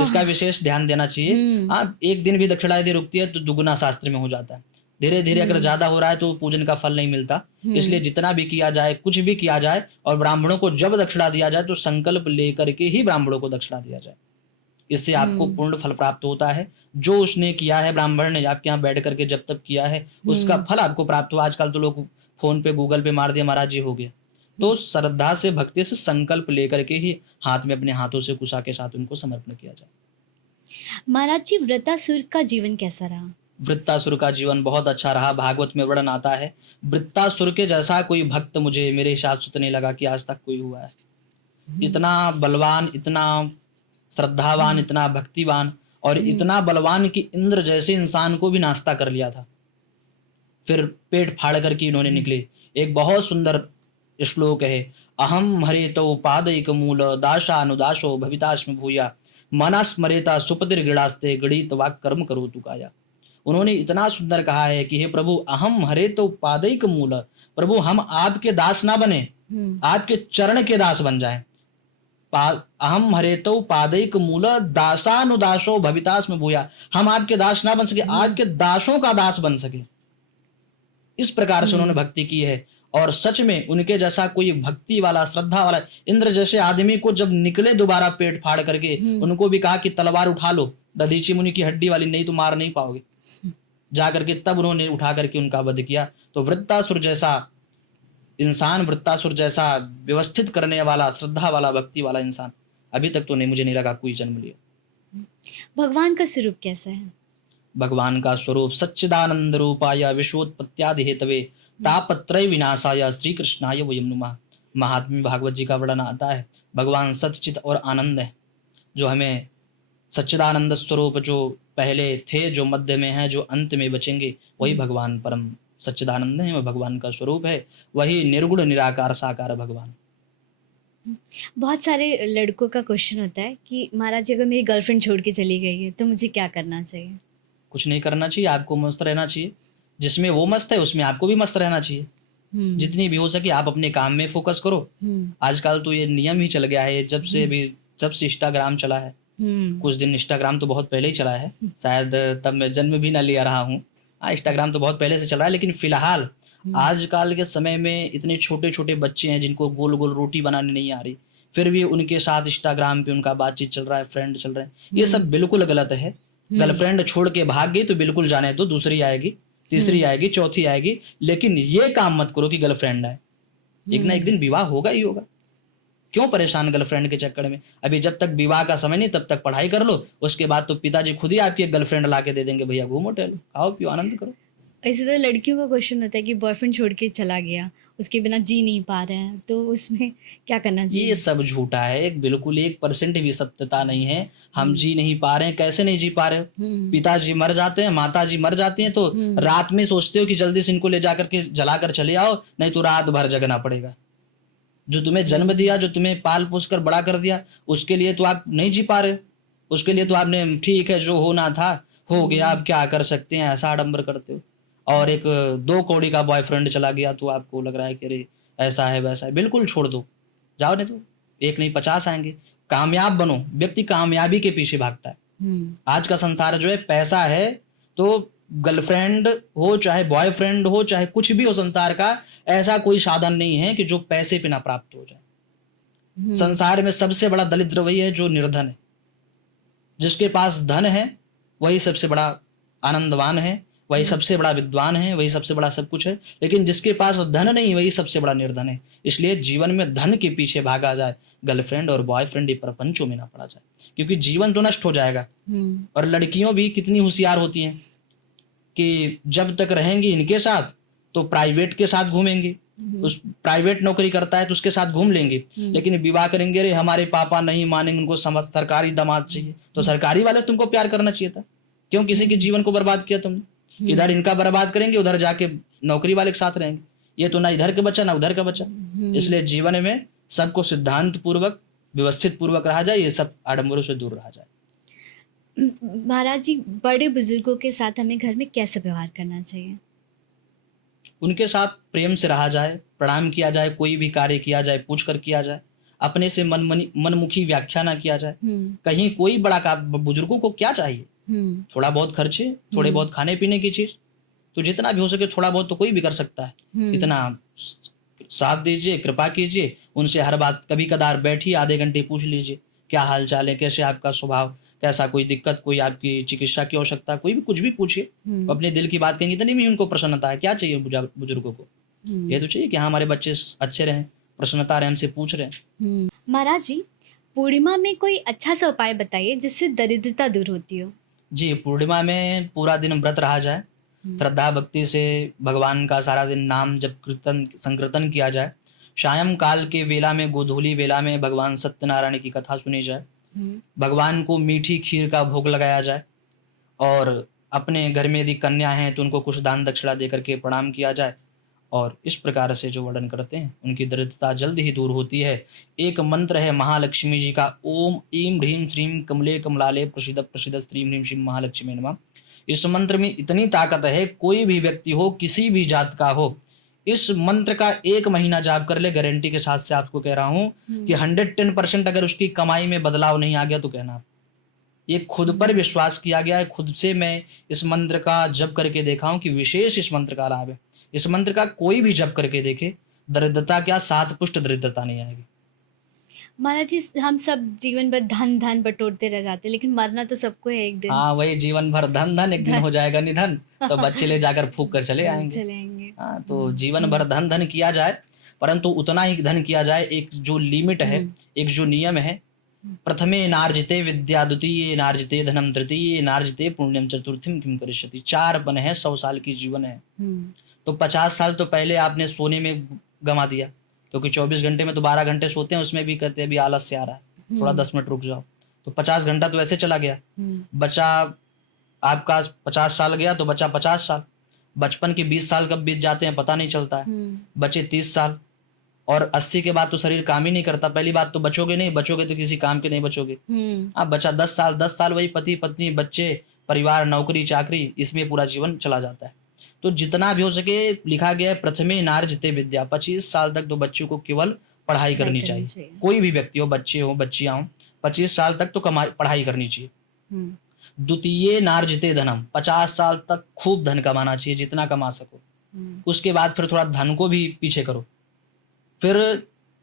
इसका विशेष ध्यान देना चाहिए। हाँ, एक दिन भी दक्षिणा यदि रुकती है तो दुगुना शास्त्र में हो जाता है। धीरे धीरे अगर ज्यादा हो रहा है तो पूजन का फल नहीं मिलता। इसलिए जितना भी किया जाए, कुछ भी किया जाए, और ब्राह्मणों को जब दक्षिणा दिया जाए तो संकल्प लेकर के ही ब्राह्मणों को दक्षिणा दिया जाए। इससे आपको पूर्ण फल प्राप्त होता है। जो उसने किया है, ब्राह्मण ने आपके यहाँ बैठ करके जब तक किया है, उसका फल आपको प्राप्त हुआ। आजकल तो लोग फोन पे गूगल पे मार दिया महाराज जी हो गया। तो श्रद्धा से भक्ति से संकल्प लेकर के ही हाथ में अपने हाथों से कुशा के साथ उनको समर्पण किया जाए। महाराज जी, वृत्तासुर का जीवन कैसा रहा? वृत्तासुर का जीवन बहुत अच्छा रहा। भागवत में वर्णन आता है, वृत्तासुर के जैसा कोई भक्त मुझे मेरे हिसाब से तो नहीं लगा कि आज तक कोई हुआ है। इतना बलवान, इतना श्रद्धावान, इतना भक्तिवान, और इतना बलवान कि इंद्र जैसे इंसान को भी नाश्ता कर लिया था। फिर पेट फाड़ करके इन्होंने निकले। एक बहुत सुंदर श्लोक है, अहम हरेतो पादैक मूल दाशानुदाशो भवितास्म भूया मनस्मरेता सुपतिर्गणास्ते गणित वाक कर्म करो तु काया। उन्होंने इतना सुंदर कहा है कि हे प्रभु, अहम हरेतो पादैक मूल, प्रभु हम आपके दास ना बने, आपके चरण के दास बन जाएं। अहम हरेतो पादैक मूल दासानुदासो भवितास्म भूया, हम आपके दास ना बन सके, आपके दासों का दास बन सके। इस प्रकार से उन्होंने भक्ति की है। और सच में उनके जैसा कोई भक्ति वाला, श्रद्धा वाला, इंद्र जैसे आदमी को जब निकले दोबारा पेट फाड़ करके, उनको भी कहा कि तलवार उठा लो, दधीची मुनि की हड्डी वाली, नहीं तो मार नहीं पाओगे। जा करके तब उन्होंने उठा करके उनका वध किया। तो वृत्तासुर जैसा इंसान, वृत्तासुर जैसा व्यवस्थित करने वाला, श्रद्धा वाला, भक्ति वाला इंसान अभी तक तो नहीं, मुझे नहीं लगा कोई जन्म लिया। भगवान का स्वरूप कैसा है? भगवान का स्वरूप सच्चिदानंद रूपाय विश्वोत्पत्त्यादि हेतवे तापत्रय विनाशाय श्री कृष्णाय वयम नमः। महात्म्य भागवत जी का वर्णन आता है, भगवान सच्चित और आनंद है। जो हमें सच्चिदानंद स्वरूप, जो पहले थे, जो मध्य में है, जो अंत में बचेंगे, वही भगवान परम सच्चिदानंद है, वह भगवान का स्वरूप है। वही निर्गुण निराकार साकार भगवान। बहुत सारे लड़कों का क्वेश्चन होता है कि महाराज जी, अगर मेरी गर्लफ्रेंड छोड़ के चली गई है तो मुझे क्या करना चाहिए? कुछ नहीं करना चाहिए, आपको मस्त रहना चाहिए। जिसमें वो मस्त है उसमें आपको भी मस्त रहना चाहिए। जितनी भी हो सके आप अपने काम में फोकस करो। आजकल तो ये नियम ही चल गया है, जब से इंस्टाग्राम चला है। कुछ दिन इंस्टाग्राम तो बहुत पहले ही चला है, शायद तब मैं जन्म भी ना लिया रहा हूँ। इंस्टाग्राम तो बहुत पहले से चल रहा है, लेकिन फिलहाल आजकल के समय में इतने छोटे छोटे बच्चे हैं जिनको गोल गोल रोटी बनाने नहीं आ रही, फिर भी उनके साथ इंस्टाग्राम पे उनका बातचीत चल रहा है, फ्रेंड चल रहे हैं। ये सब बिल्कुल गलत है। गर्लफ्रेंड छोड़ के भाग गई तो बिल्कुल जाने दो, दूसरी आएगी, तीसरी आएगी, चौथी आएगी, लेकिन ये काम मत करो कि गर्लफ्रेंड आए। एक ना एक दिन विवाह होगा ही होगा। क्यों परेशान गर्लफ्रेंड के चक्कर में? अभी जब तक विवाह का समय नहीं तब तक पढ़ाई कर लो, उसके बाद तो पिताजी खुद ही आपकी एक गर्लफ्रेंड ला के दे देंगे, भैया घूमो टहलो, खाओ पियो, आनंद करो। ऐसे तो लड़कियों का क्वेश्चन होता है कि बॉयफ्रेंड छोड़ के चला गया, उसके बिना जी नहीं पा रहे हैं, तो उसमें क्या करना चाहिए? ये सब झूठा है, बिल्कुल 1% भी सत्यता नहीं है। हम जी नहीं पा रहे हैं, कैसे नहीं जी पा रहे हो? पिताजी मर जाते हैं, माताजी मर जाती हैं, तो रात में सोचते हो कि जल्दी से इनको ले जाकर के जला कर चले आओ, नहीं तो रात भर जगना पड़ेगा। जो तुम्हें जन्म दिया, जो तुम्हें पाल पोस कर बड़ा कर दिया, उसके लिए तो आप नहीं जी पा रहे। उसके लिए तो आपने ठीक है जो होना था हो गया, आप क्या कर सकते हैं, ऐसा आडंबर करते हो। और एक 2 कौड़ी का बॉयफ्रेंड चला गया तो आपको लग रहा है कि अरे ऐसा है वैसा है। बिल्कुल छोड़ दो, जाओ, नहीं तो एक नहीं 50 आएंगे। कामयाब बनो। व्यक्ति कामयाबी के पीछे भागता है। आज का संसार जो है पैसा है, तो गर्लफ्रेंड हो चाहे बॉयफ्रेंड हो चाहे कुछ भी हो संसार का, ऐसा कोई साधन नहीं है कि जो पैसे पे ना प्राप्त हो जाए। संसार में सबसे बड़ा दरिद्र वही है जो निर्धन है। जिसके पास धन है वही सबसे बड़ा आनंदवान है, वही सबसे बड़ा विद्वान है, वही सबसे बड़ा सब कुछ है। लेकिन जिसके पास धन नहीं वही सबसे बड़ा निर्धन है। इसलिए जीवन में धन के पीछे भागा जाए, गर्लफ्रेंड और बॉयफ्रेंड ये प्रपंचों में ना पड़ा जाए, क्योंकि जीवन तो नष्ट हो जाएगा। और लड़कियों भी कितनी होशियार होती हैं कि जब तक रहेंगी इनके साथ तो प्राइवेट के साथ घूमेंगे, उस प्राइवेट नौकरी करता है तो उसके साथ घूम लेंगे, लेकिन विवाह करेंगे, अरे हमारे पापा नहीं मानेंगे, उनको समझ सरकारी दामाद चाहिए। तो सरकारी वाले से तुमको प्यार करना चाहिए था, क्यों किसी के जीवन को बर्बाद किया तुमने। इधर इनका बर्बाद करेंगे, उधर जाके नौकरी वाले के साथ रहेंगे। ये तो ना इधर के बच्चा ना उधर का बच्चा। इसलिए जीवन में सबको सिद्धांत पूर्वक व्यवस्थित पूर्वक रहा जाए, ये सब आडंबरों से दूर रहा जाए। महाराज जी, बड़े बुजुर्गों के साथ हमें घर में कैसे व्यवहार करना चाहिए? उनके साथ प्रेम से रहा जाए, प्रणाम किया जाए, कोई भी कार्य किया जाए पूछ कर किया जाए, अपने से मनमुखी व्याख्या ना किया जाए। कहीं कोई बड़ा का बुजुर्गों को क्या चाहिए, थोड़ा बहुत खर्चे, थोड़े बहुत खाने पीने की चीज, तो जितना भी हो सके थोड़ा बहुत तो कोई भी कर सकता है। इतना साथ दीजिए, कृपा कीजिए उनसे, हर बात कभी कदार बैठिए, आधे घंटे पूछ लीजिए क्या हाल चाल है, कैसे आपका स्वभाव, कैसा, कोई दिक्कत, कोई आपकी चिकित्सा की आवश्यकता, कोई भी कुछ भी पूछिए। अपने दिल की बात कहेंगे, इतनी भी उनको प्रसन्नता है। क्या चाहिए बुजुर्गों को, ये तो चाहिए कि हाँ हमारे बच्चे अच्छे रहें, प्रसन्नता रहे, हमसे पूछ रहे हैं। महाराज जी, पूर्णिमा में कोई अच्छा सा उपाय बताइए जिससे दरिद्रता दूर होती हो। जी, पूर्णिमा में पूरा दिन व्रत रहा जाए, श्रद्धा भक्ति से भगवान का सारा दिन नाम जब कीर्तन संकीर्तन किया जाए। सायं काल के वेला में, गोधूली वेला में भगवान सत्यनारायण की कथा सुनी जाए, भगवान को मीठी खीर का भोग लगाया जाए, और अपने घर में यदि कन्या हैं तो उनको कुछ दान दक्षिणा देकर के प्रणाम किया जाए। और इस प्रकार से जो वर्णन करते हैं उनकी दरिद्रता जल्द ही दूर होती है। एक मंत्र है महालक्ष्मी जी का, ओम ईं ह्रीं श्रीं कमले कमलाले प्रसिद्ध प्रसिद्ध श्रीं ह्रीं श्रीं महालक्ष्मी नमः। इस मंत्र में इतनी ताकत है, कोई भी व्यक्ति हो, किसी भी जात का हो, इस मंत्र का 1 महीना जाप कर ले, गारंटी के साथ से आपको कह रहा हूं कि 110% अगर उसकी कमाई में बदलाव नहीं आ गया तो कहना। ये खुद पर विश्वास किया गया है, खुद से मैं इस मंत्र का जप करके देखा हूं कि विशेष इस मंत्र का लाभ है। इस मंत्र का कोई भी जप करके देखे, दरिद्रता क्या 7 पुष्ट दरिद्रता नहीं आएगी। महाराज जी, हम सब जीवन भर धन धन बटोरते रह जाते, लेकिन मरना तो सबको है एक दिन। हाँ, वही जीवन भर धन धन, एक दिन हो जाएगा निधन, तो बच्चे ले जाकर फूक कर चले आएंगे। हाँ, तो जीवन भर धन धन किया जाए, परंतु उतना ही धन किया जाए, एक जो लिमिट है, एक जो नियम है। प्रथमे नार्जिते विद्या, द्वितीय नार्जिते धनम, तृतीय नार्जिते पुण्यम, चतुर्थीम किम करिष्यति। 4 पन है, 100 साल की जीवन है। तो 50 साल तो पहले आपने सोने में गंवा दिया, क्योंकि 24 घंटे में तो 12 घंटे सोते हैं, उसमें भी कहते हैं अभी आलस से आ रहा है, थोड़ा 10 मिनट रुक जाओ, तो 50 घंटा तो ऐसे चला गया। बचा आपका 50 साल गया तो बचा 50 साल। बचपन के 20 साल कब बीत जाते हैं पता नहीं चलता है। बचे 30 साल, और 80 के बाद तो शरीर काम ही नहीं करता। पहली बात तो बचोगे नहीं, बचोगे तो किसी काम के नहीं बचोगे। अब बचा 10 साल, 10 साल वही पति पत्नी बच्चे परिवार नौकरी चाकरी, इसमें पूरा जीवन चला जाता है। तो जितना भी हो सके, लिखा गया है प्रथमे नार्जिते विद्या, 25 साल तक तो बच्चों को केवल पढ़ाई करनी चाहिए। कोई भी व्यक्ति हो, बच्चे हो बच्चियां हो, 25 साल तक तो पढ़ाई करनी चाहिए। द्वितीय नार्जिते धनम, 50 साल तक खूब धन कमाना चाहिए, जितना कमा सको। उसके बाद फिर थोड़ा धन को भी पीछे करो। फिर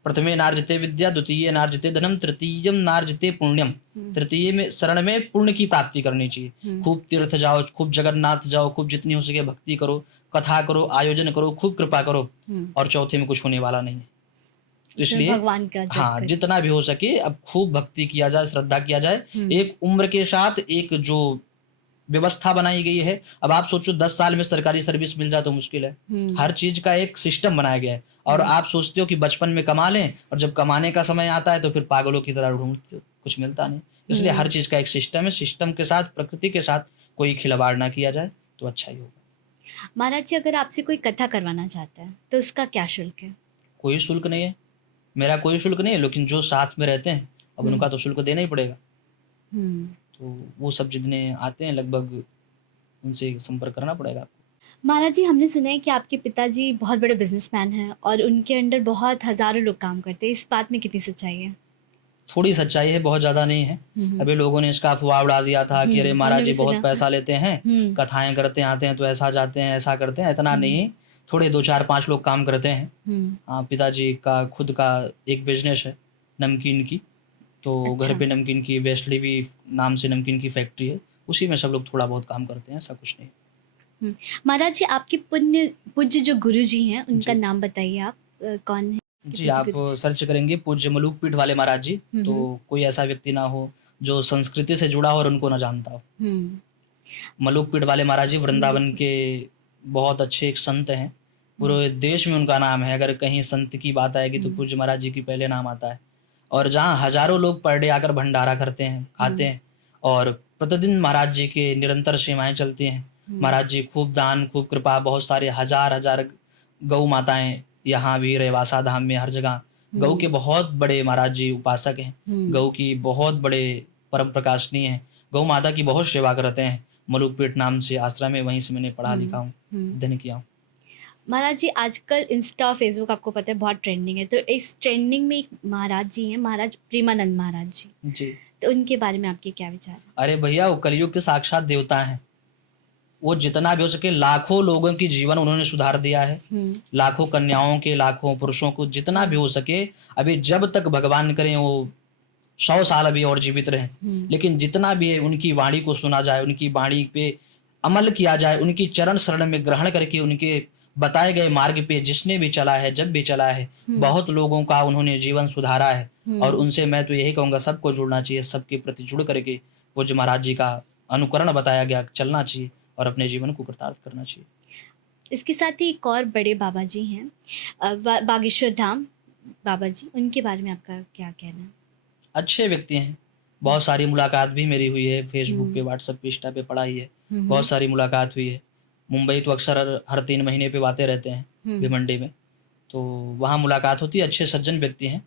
प्रथमे नार्जिते विद्या, द्वितीय नार्जिते धनम, तृतीयम नार्जिते पुण्यम। तृतीय में शरण में पुण्य की प्राप्ति करनी चाहिए। खूब तीर्थ जाओ, खूब जगन्नाथ जाओ, खूब जितनी हो सके भक्ति करो, कथा करो, आयोजन करो, खूब कृपा करो। और चौथे में कुछ होने वाला नहीं है। इसलिए भगवान का हाँ, जितना भी हो सके अब खूब भक्ति किया जाए, श्रद्धा किया जाए। एक उम्र के साथ एक जो व्यवस्था बनाई गई है। अब आप सोचो 10 साल में सरकारी सर्विस मिल जाए तो मुश्किल है। हर चीज का एक सिस्टम बनाया गया है। और आप सोचते हो कि बचपन में कमा लें, और जब कमाने का समय आता है तो फिर पागलों की तरह ढूंढते हो, कुछ मिलता नहीं। इसलिए हर चीज का एक सिस्टम है। सिस्टम के साथ, प्रकृति के साथ कोई खिलवाड़ ना किया जाए तो अच्छा ही होगा। महाराज जी, अगर आपसे कोई कथा करवाना चाहता है तो उसका क्या शुल्क है? कोई शुल्क नहीं है। मेरा कोई शुल्क नहीं है, लेकिन जो साथ में रहते हैं अब हम्म। उनका तो शुल्क देना ही पड़ेगा। हम्म। तो वो सब जितने आते हैं लगभग उनसे संपर्क करना पड़ेगा आपको। महाराज जी, हमने सुना है कि आपके पिताजी बहुत बड़े बिजनेसमैन हैं और उनके अंडर बहुत हजारों लोग काम करते हैं। इस बात में कितनी सच्चाई है? थोड़ी सच्चाई है, बहुत ज़्यादा नहीं है। हम्म। अभी लोगों ने इसका अफवाह उड़ा दिया था कि अरे हमने महाराज भी जी बहुत सुना। पैसा लेते हैं, हम्म। कथाएं करते आते हैं तो ऐसा जाते हैं, ऐसा करते हैं। इतना हम्म। नहीं, थोड़े 2 4 5 लोग काम करते हैं। हम्म। हाँ, पिताजी का खुद का एक बिजनेस है नमकीन की। तो घर अच्छा। पे नमकीन की वेस्टली भी नाम से नमकीन की फैक्ट्री है, उसी में सब लोग थोड़ा बहुत काम करते हैं, ऐसा कुछ नहीं। महाराज जी, आपके पूज्य जो गुरु जी हैं उनका जी नाम बताइए आप। कौन है आपके जी, पूज्य आप गुरु जी? सर्च करेंगे पूज्य मलूक पीठ वाले महाराज जी, हम्म। तो कोई ऐसा व्यक्ति ना हो जो संस्कृति से जुड़ा हो और उनको ना जानता हो। हम्म। मलूक पीठ वाले महाराज जी वृंदावन मलुक। के बहुत अच्छे एक संत हैं। हम्म। पूरे देश में उनका नाम है। अगर कहीं संत की बात आएगी तो हम्म। पूज्य महाराज जी की पहले नाम आता है। और जहाँ हजारों लोग पर डे आकर भंडारा करते हैं, खाते हम्म। हैं, और प्रतिदिन महाराज जी के निरंतर सेवाएं चलती हैं। हम्म। महाराज जी खूब दान, खूब कृपा, बहुत सारे हजार हजार गौ माताएं यहाँ भी रेवासा धाम में हर जगह गौ के बहुत बड़े महाराज जी उपासक हैं। हम्म। गौ की बहुत बड़े परम प्रकाशनीय हैं। गौ माता की बहुत सेवा करते हैं। मलुकपेट नाम से आश्रम है, वहीं से मैंने पढ़ा लिखा हूँ, अध्ययन किया हूँ। महाराज जी, आजकल इंस्टा फेसबुक आपको पता है बहुत ट्रेंडिंग है, तो इस ट्रेंडिंग में एक महाराज जी हैं, महाराज प्रेमानंद महाराज जी। जी, तो उनके बारे में आपके क्या विचार हैं? अरे भैया वो कलयुग के साक्षात देवता हैं। वो जितना भी हो सके लाखों लोगों की जीवन उन्होंने सुधार दिया है। लाखों कन्याओं के, लाखों पुरुषों को जितना भी हो सके। अभी जब तक भगवान करें वो 100 साल अभी और जीवित रहें, लेकिन जितना भी है उनकी वाणी को सुना जाए, उनकी वाणी पे अमल किया जाए, उनकी चरण शरण में ग्रहण करके उनके बताए गए मार्ग पे जिसने भी चला है, जब भी चला है, बहुत लोगों का उन्होंने जीवन सुधारा है। और उनसे मैं तो यही कहूँगा सबको जुड़ना चाहिए, सबके प्रति जुड़ करके पूज्य महाराज जी का अनुकरण बताया गया चलना चाहिए और अपने जीवन को कृतार्थ करना चाहिए। इसके साथ ही एक और बड़े बाबा जी हैं, बागेश्वर धाम बाबा जी, उनके बारे में आपका क्या कहना है? अच्छे व्यक्ति हैं। बहुत सारी मुलाकात भी मेरी हुई है, फेसबुक पे, व्हाट्सएप पे, इंस्टा पे पढ़ा ही है। बहुत सारी मुलाकात हुई है। मुंबई तो अक्सर हर 3 महीने पे आते रहते हैं भिवंडी में, तो वहाँ मुलाकात होती है। अच्छे सज्जन व्यक्ति हैं।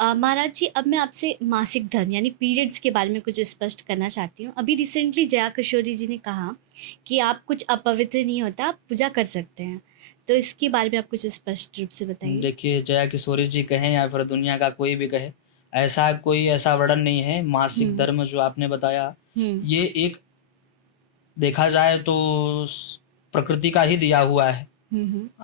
महाराज जी, अब मैं आपसे मासिक धर्म यानी पीरियड्स के बारे में कुछ स्पष्ट करना चाहती हूँ। अभी रिसेंटली जया किशोरी जी ने कहा कि आप कुछ अपवित्र नहीं होता, आप पूजा कर सकते हैं, तो इसके बारे में आप कुछ स्पष्ट रूप से बताइए। देखिए, जया किशोरी जी कहें या फिर दुनिया का कोई भी कहे, ऐसा कोई ऐसा वर्णन नहीं है। मासिक धर्म जो आपने बताया, ये एक देखा जाए तो प्रकृति का ही दिया हुआ है।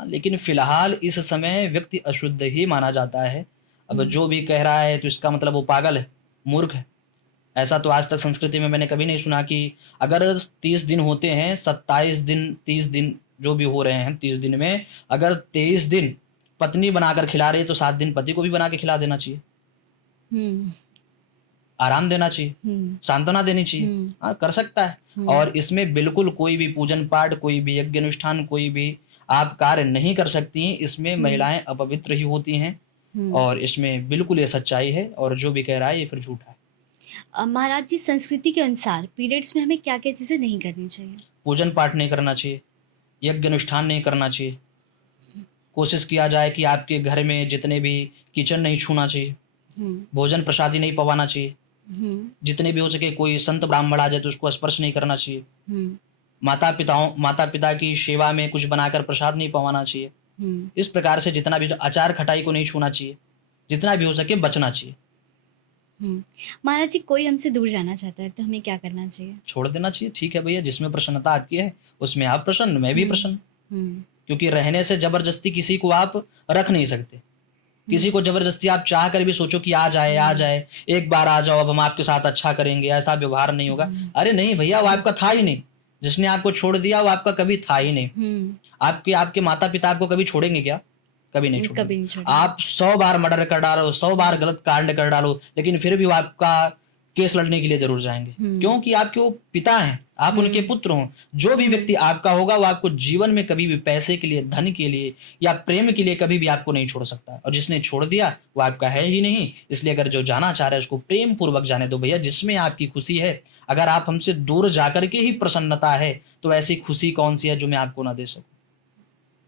लेकिन फिलहाल इस समय व्यक्ति अशुद्ध ही माना जाता है। अब जो भी कह रहा है तो इसका मतलब वो पागल है, मूर्ख है। ऐसा तो आज तक संस्कृति में मैंने कभी नहीं सुना कि अगर 30 दिन होते हैं, 27 दिन, 30 दिन जो भी हो रहे हैं, 30 दिन में अगर 23 दिन पत्नी बनाकर खिला रही है तो 7 दिन पति को भी बना के खिला देना चाहिए। आराम देना चाहिए, सांत्वना देनी चाहिए। हाँ, कर सकता है। और इसमें बिल्कुल कोई भी पूजन पाठ, कोई भी यज्ञ अनुष्ठान, कोई भी आप कार्य नहीं कर सकती। इसमें महिलाएं अपवित्र ही होती हैं और इसमें बिल्कुल ये सच्चाई है। और जो भी कह रहा है ये फिर झूठा है। महाराज जी, संस्कृति के अनुसार पीरियड्स में हमें क्या क्या चीज़ें नहीं करनी चाहिए? पूजन पाठ नहीं करना चाहिए, यज्ञ अनुष्ठान नहीं करना चाहिए। कोशिश किया जाए कि आपके घर में जितने भी किचन नहीं छूना चाहिए, भोजन प्रसादी नहीं पवाना चाहिए। जितने भी हो सके कोई संत ब्राह्मण आ जाए तो उसको स्पर्श नहीं करना चाहिए। माता पिता की सेवा में कुछ बनाकर प्रसाद नहीं पवाना चाहिए। इस प्रकार से जितना भी अचार खटाई को नहीं छूना चाहिए, जितना भी हो सके बचना चाहिए। महाराज जी, कोई हमसे दूर जाना चाहता है तो हमें क्या करना चाहिए? छोड़ देना चाहिए। ठीक है भैया, जिसमें प्रसन्नता आपकी है उसमें आप प्रसन्न, मैं भी प्रसन्न। क्योंकि रहने से जबरदस्ती किसी को आप रख नहीं सकते। किसी को जबरदस्ती आप चाह कर भी सोचो कि आ जाए, आ जाए, एक बार आ जाओ, अब हम आपके साथ अच्छा करेंगे, ऐसा व्यवहार नहीं होगा। अरे नहीं भैया, वो आपका था ही नहीं। जिसने आपको छोड़ दिया वो आपका कभी था ही नहीं। आपके माता पिता आपको कभी छोड़ेंगे क्या? कभी नहीं छोड़ेंगे। आप 100 बार मर्डर कर डालो, 100 बार गलत कांड कर डालो, लेकिन फिर भी वो आपका केस लड़ने के लिए जरूर जाएंगे। क्योंकि आपके वो पिता हैं, आप उनके पुत्र हो। जो भी व्यक्ति आपका होगा वो आपको जीवन में कभी भी पैसे के लिए, धन के लिए या प्रेम के लिए कभी भी आपको नहीं छोड़ सकता। और जिसने छोड़ दिया वो आपका है ही नहीं। इसलिए अगर जो जाना चाह रहा है उसको प्रेम पूर्वक जाने दो भैया, जिसमें आपकी खुशी है। अगर आप हमसे दूर जाकर के ही प्रसन्नता है तो ऐसी खुशी कौन सी है जो मैं आपको ना दे सकूं।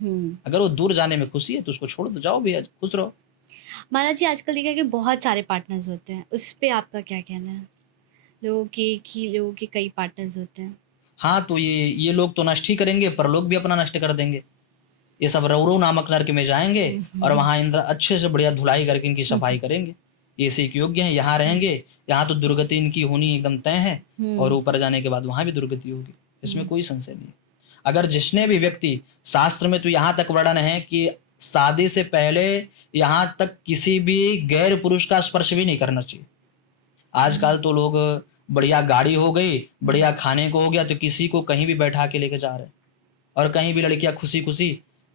अगर वो दूर जाने में खुशी है तो उसको छोड़ दो, जाओ भैया, खुश रहो। महाराज जी आजकल देखा कि बहुत सारे पार्टनर्स होते हैं, उस पे आपका क्या कहना है? लोगों के कई पार्टनर्स होते हैं। हाँ, तो ये लोग तो नष्ट ही करेंगे, पर लोग भी अपना नष्ट कर देंगे। ये सब रौरव नामक नरक में जाएंगे और वहां इंद्र अच्छे से बढ़िया धुलाई करके इनकी सफाई करेंगे। ये इसी के योग्य हैं, यहाँ रहेंगे, यहाँ तो दुर्गति इनकी होनी एकदम तय है, और ऊपर जाने के बाद वहां भी दुर्गति होगी, इसमें कोई संशय नहीं। अगर जिसने भी व्यक्ति, शास्त्र में तो यहाँ तक वर्णन है कि शादी से पहले यहाँ तक किसी भी गैर पुरुष का स्पर्श भी नहीं करना चाहिए। आजकल तो लोग बढ़िया गाड़ी हो गई, बढ़िया खाने को हो गया, तो किसी को कहीं भी बैठा के लेके जा रहे हैं, और कहीं भी लड़कियां खुशी खुशी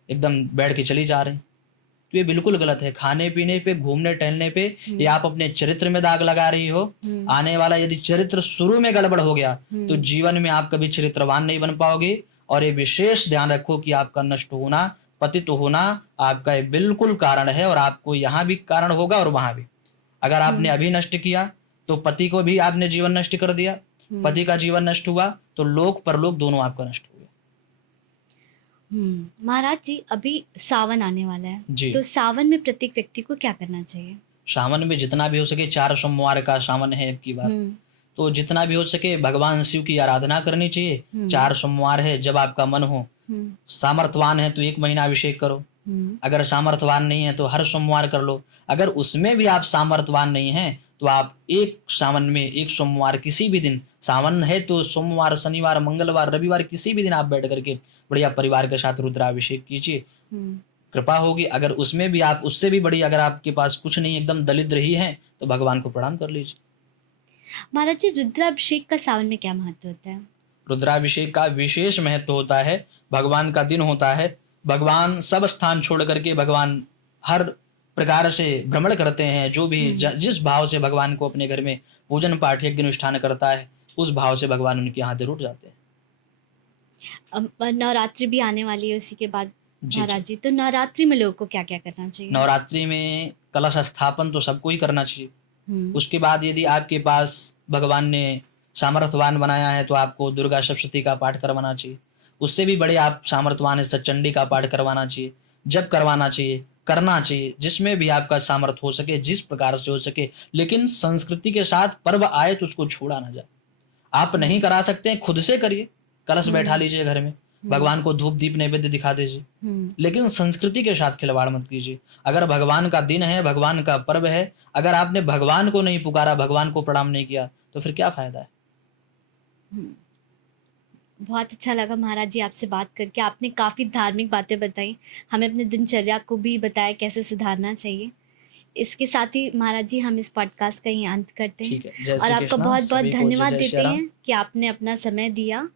एकदम बैठ के चली जा रही। तो ये बिल्कुल गलत है। खाने पीने पे, घूमने टहलने पे ये आप अपने चरित्र में दाग लगा रही हो। आने वाला यदि चरित्र शुरू में गड़बड़ हो गया तो जीवन में आप कभी चरित्रवान नहीं बन पाओगे। और ये विशेष ध्यान रखो कि आपका नष्ट होना, पतित होना आपका ये बिल्कुल कारण है, और आपको यहाँ भी कारण होगा और वहां भी। अगर आपने अभी नष्ट किया तो पति को भी आपने जीवन नष्ट कर दिया, पति का जीवन नष्ट हुआ तो लोक परलोक दोनों आपका नष्ट हो गया। महाराज जी अभी सावन आने वाला है जी। तो सावन में प्रत्येक व्यक्ति को क्या करना चाहिए? सावन में जितना भी हो सके, 4 सोमवार का सावन है अब की बार, तो जितना भी हो सके भगवान शिव की आराधना करनी चाहिए। 4 सोमवार है, जब आपका मन हो, सामर्थ्यवान है तो 1 महीना अभिषेक करो, अगर सामर्थ्यवान नहीं है तो हर सोमवार कर लो। अगर उसमें भी आप सामर्थ्यवान नहीं है तो आप एक सावन में 1 सोमवार किसी भी दिन, सावन है तो सोमवार, शनिवार, मंगलवार, रविवार, किसी भी दिन आप बैठ करके बढ़िया परिवार के साथ रुद्राभिषेक कीजिए, कृपा होगी। अगर उसमें भी आप, उससे भी बड़ी अगर आपके पास कुछ नहीं, एकदम दलिद्र ही है, तो भगवान को प्रणाम कर लीजिए। महाराज जी रुद्राभिषेक का सावन में क्या महत्व होता है? रुद्राभिषेक का विशेष महत्व होता है, भगवान का दिन होता है, भगवान सब स्थान छोड़ करके भगवान हर प्रकार से भ्रमण करते हैं। जो भी जिस भाव से भगवान को अपने घर में पूजन पाठ यज्ञ अनुष्ठान करता है, उस भाव से भगवान उनके यहाँ जरूर जाते हैं। नवरात्रि भी आने वाली है उसी के बाद महाराज जी, तो नवरात्रि में लोगों को क्या क्या करना चाहिए? नवरात्रि में कलश स्थापन तो सबको ही करना चाहिए। उसके बाद यदि आपके पास भगवान ने सामर्थ्यवान बनाया है तो आपको दुर्गा सप्तशती का पाठ करवाना चाहिए। उससे भी बड़े आप सामर्थ्यवान है, सचंडी का पाठ करवाना चाहिए, जब करवाना चाहिए, करना चाहिए, जिसमें भी आपका सामर्थ्य हो सके, जिस प्रकार से हो सके। लेकिन संस्कृति के साथ पर्व आए तो उसको छोड़ा ना जाए। आप नहीं करा सकते हैं, खुद से करिए, कलश बैठा लीजिए घर में, भगवान को धूप दीप नैवेद्य दिखा दीजिए, लेकिन संस्कृति के साथ खिलवाड़ मत कीजिए। अगर भगवान का दिन है, भगवान का पर्व है, अगर आपने भगवान को नहीं पुकारा, भगवान को प्रणाम नहीं किया, तो फिर क्या फायदा है? बहुत अच्छा लगा महाराज जी आपसे बात करके। आपने काफ़ी धार्मिक बातें बताई, हमें अपने दिनचर्या को भी बताया कैसे सुधारना चाहिए। इसके साथ ही महाराज जी हम इस पॉडकास्ट का ही अंत करते हैं और आपका बहुत बहुत धन्यवाद देते हैं कि आपने अपना समय दिया।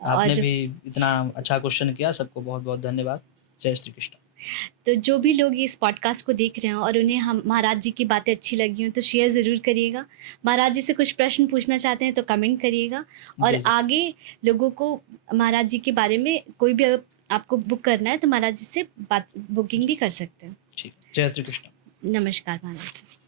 आपने भी इतना अच्छा क्वेश्चन किया, सबको बहुत बहुत धन्यवाद। जय श्री कृष्ण। तो जो भी लोग इस पॉडकास्ट को देख रहे हैं और उन्हें हम महाराज जी की बातें अच्छी लगी हों तो शेयर ज़रूर करिएगा। महाराज जी से कुछ प्रश्न पूछना चाहते हैं तो कमेंट करिएगा, और आगे लोगों को महाराज जी के बारे में कोई भी आपको बुक करना है तो महाराज जी से बुकिंग भी कर सकते हैं। ठीक, जय श्री कृष्ण। नमस्कार महाराज जी।